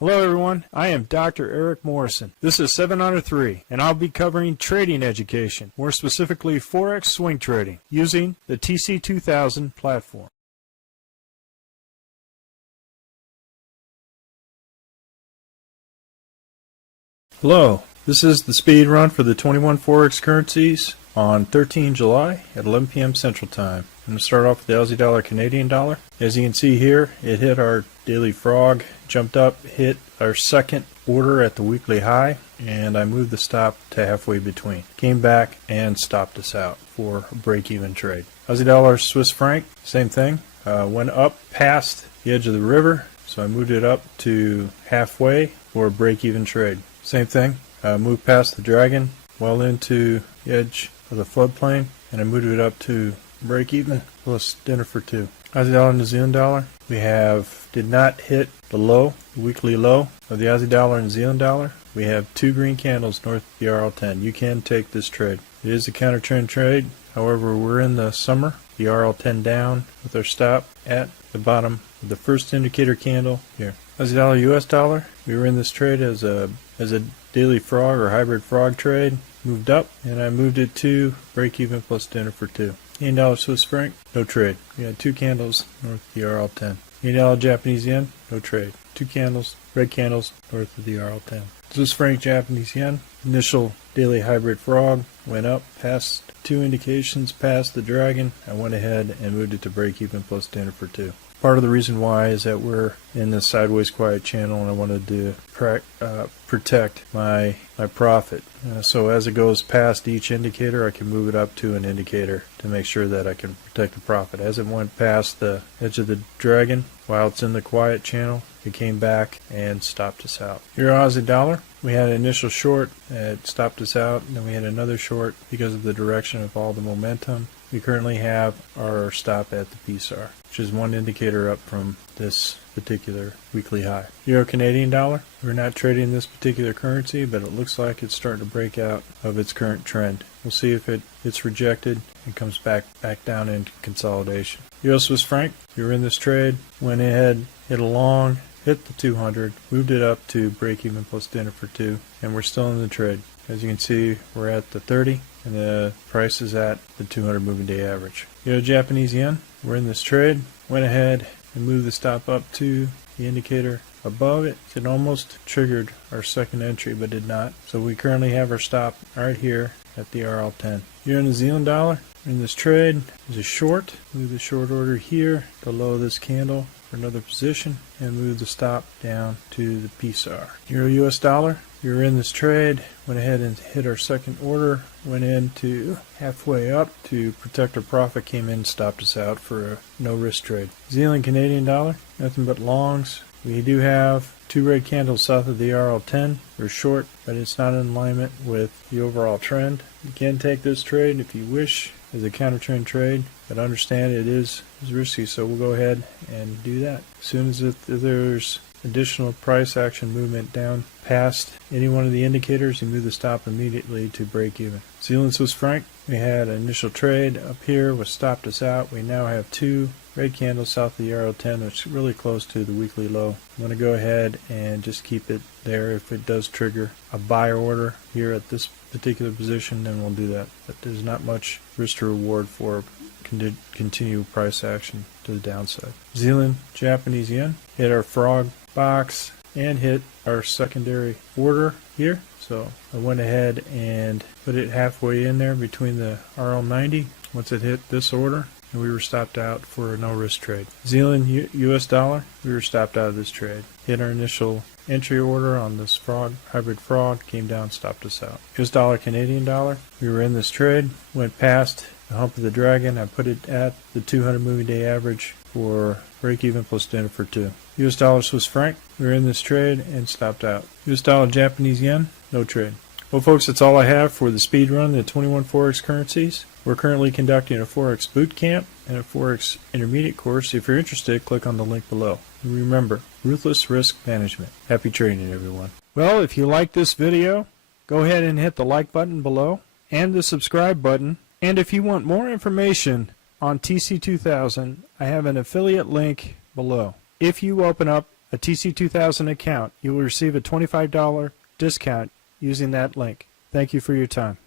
Hello everyone, I am Dr. Eric Morrison. This is 7 Under 3, and I'll be covering trading education, more specifically Forex swing trading, using the TC2000 platform. Hello, this is the speed run for the 21 Forex currencies on 13 July at 11 p.m. Central Time. I'm going to start off with the Aussie dollar, Canadian dollar. As you can see here, it hit our daily frog, jumped up, hit our second order at the weekly high, and I moved the stop to halfway between. Came back and stopped us out for a break-even trade. Aussie dollar, Swiss franc, same thing. Went up past the edge of the river, so I moved it up to halfway for a break-even trade. Same thing, moved past the dragon, well into the edge of the floodplain, and I moved it up to break even plus dinner for two. Aussie dollar, New Zealand dollar, we did not hit the low, the weekly low of the Aussie dollar and New Zealand dollar. We have two green candles north of the RL10. You can take this trade. It is a counter trend trade. However, we're in the summer. The RL10 down with our stop at the bottom of the first indicator candle here. Aussie dollar, US dollar, we were in this trade as a daily frog or hybrid frog trade. Moved up, and I moved it to break even plus dinner for two. Canadian dollar, Swiss franc, no trade. We had two candles north of the RL10. Canadian dollar, Japanese yen, no trade. Two candles, red candles north of the RL10. Swiss franc, Japanese yen, initial daily hybrid frog, went up past two indications, past the dragon. I went ahead and moved it to break even plus dinner for two. Part of the reason why is that we're in this sideways quiet channel, and I wanted to protect my profit. So as it goes past each indicator, I can move it up to an indicator to make sure that I can protect the profit. As it went past the edge of the dragon, while it's in the quiet channel, it came back and stopped us out. Here, Aussie dollar, we had an initial short, it stopped us out, and then we had another short because of the direction of all the momentum. We currently have our stop at the PSAR, which is one indicator up from this particular weekly high. Euro Canadian dollar, we're not trading this particular currency, but it looks like it's starting to break out of its current trend. We'll see if it's rejected and comes back down into consolidation. Euro Swiss franc, we were in this trade, went ahead, hit a long, hit the 200, moved it up to break even plus dinner for two, and we're still in the trade. As you can see, we're at the 30, and the price is at the 200 moving day average. Euro Japanese yen, we're in this trade, went ahead and moved the stop up to the indicator above it. It almost triggered our second entry, but did not. So we currently have our stop right here at the RL10. Euro New Zealand dollar, we're in this trade, there's a short, move the short order here below this candle for another position, and move the stop down to the PSAR. Euro US dollar, we were in this trade, went ahead and hit our second order, went into halfway up to protect our profit, came in, stopped us out for a no risk trade. New Zealand Canadian dollar, nothing but longs. We do have two red candles south of the RL10. We're short, but it's not in alignment with the overall trend. You can take this trade if you wish as a counter trend trade, but understand it is risky, so we'll go ahead and do that. As soon as if there's additional price action movement down past any one of the indicators, you move the stop immediately to break even. Zealand Swiss franc, we had an initial trade up here, which stopped us out. We now have two red candles south of the RL10, which is really close to the weekly low. I'm going to go ahead and just keep it there. If it does trigger a buy order here at this particular position, then we'll do that. But there's not much risk to reward for continued price action to the downside. Zealand Japanese yen, hit our frog box and hit our secondary order here. So I went ahead and put it halfway in there between the RL90 once it hit this order, and we were stopped out for a no risk trade. Zealand US dollar, we were stopped out of this trade. Hit our initial entry order on this frog, hybrid frog, came down, stopped us out. US dollar Canadian dollar, we were in this trade, went past the hump of the dragon. I put it at the 200 moving day average for break even plus dinner for two. US dollar Swiss franc, we were in this trade and stopped out. US dollar Japanese yen, no trade. Well folks, that's all I have for the speed run, the 21 Forex currencies. We're currently conducting a Forex boot camp and a Forex intermediate course. If you're interested, click on the link below. And remember, ruthless risk management. Happy trading, everyone. Well, if you like this video, go ahead and hit the like button below and the subscribe button. And if you want more information on TC2000, I have an affiliate link below. If you open up a TC2000 account, you will receive a $25 discount using that link. Thank you for your time.